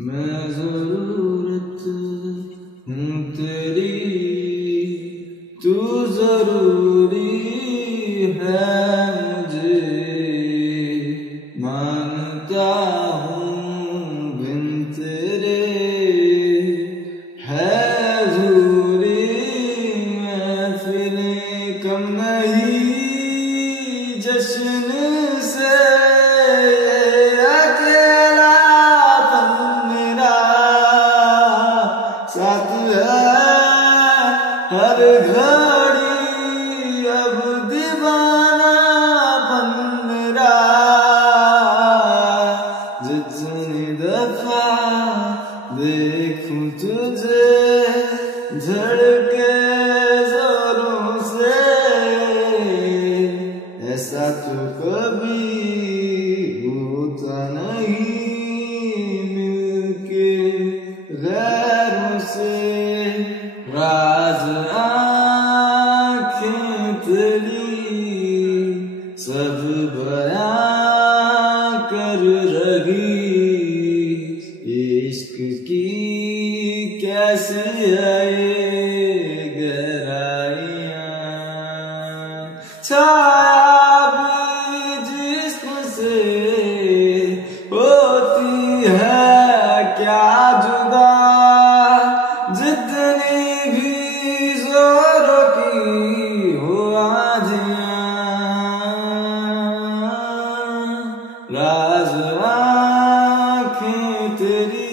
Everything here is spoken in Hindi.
मैं जरूरत हूँ तेरी, तू जरूरी है मुझे, मानता हूँ बिन तेरे है अधूरी महफिलें कम नहीं जश्न से, साथ है हर घड़ी अब दीवानापन मेरा, जितनी दफा देखूं तुझे धड़के जोरों से, ऐसा तो कभी होता नहीं मिलके गैरों से। राज आँखें तेरी सब बयां कर रही, इश्क की कैसी है ये गहराइयाँ, छाया भी जिस्म से होती है क्या जुदा, जितनी भी जोरों की हो आँधियाँ, राज आँखें तेरी